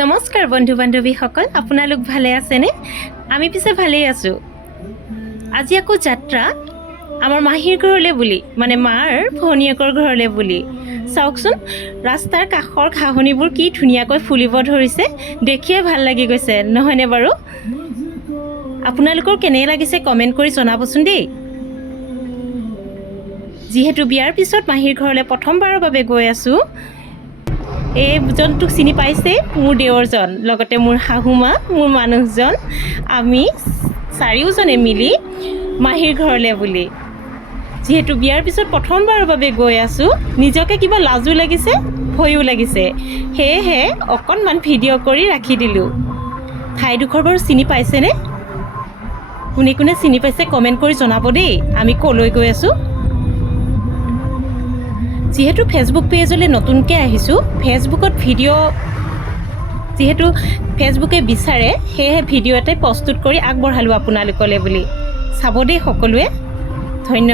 নমস্কাৰ বন্ধু বান্ধৱীসকল, আপোনালোক ভালে আছেনে? আমি পিছে ভালেই আছোঁ। আজি আকৌ যাত্ৰা আমাৰ মাহীৰ ঘৰলৈ বুলি, মানে মাৰ ভনীয়েকৰ ঘৰলৈ বুলি। চাওকচোন, ৰাস্তাৰ কাষৰ ঘাঁহনিবোৰ কি ধুনীয়াকৈ ফুলিব ধৰিছে, দেখিয়ে ভাল লাগি গৈছে, নহয়নে বাৰু? আপোনালোকৰ কেনে লাগিছে কমেণ্ট কৰি জনাবচোন দেই। যিহেতু বিয়াৰ পিছত মাহীৰ ঘৰলৈ প্ৰথমবাৰৰ বাবে গৈ আছোঁ, এইজনটোক চিনি পাইছে, মোৰ দেৱৰজন, লগতে মোৰ শাহুমা, মোৰ মানুহজন, আমি চাৰিওজনে মিলি মাহীৰ ঘৰলৈ বুলি। যিহেতু বিয়াৰ পিছত প্ৰথমবাৰৰ বাবে গৈ আছোঁ, নিজকে কিবা লাজো লাগিছে, ভয়ো লাগিছে, সেয়েহে অকণমান ভিডিঅ' কৰি ৰাখি দিলোঁ। ঠাইডোখৰ বাৰু চিনি পাইছেনে? কোনে কোনে চিনি পাইছে কমেণ্ট কৰি জনাব দেই, আমি ক'লৈ গৈ আছোঁ। যিহেতু ফেচবুক পেজলৈ নতুনকৈ আহিছোঁ, ফেচবুকত যিহেতু ফেচবুকে বিচাৰে, সেয়েহে ভিডিঅ' এটাই প্ৰস্তুত কৰি আগবঢ়ালোঁ আপোনালোকলৈ বুলি। চাব দেই সকলোৱে, ধন্যবাদ।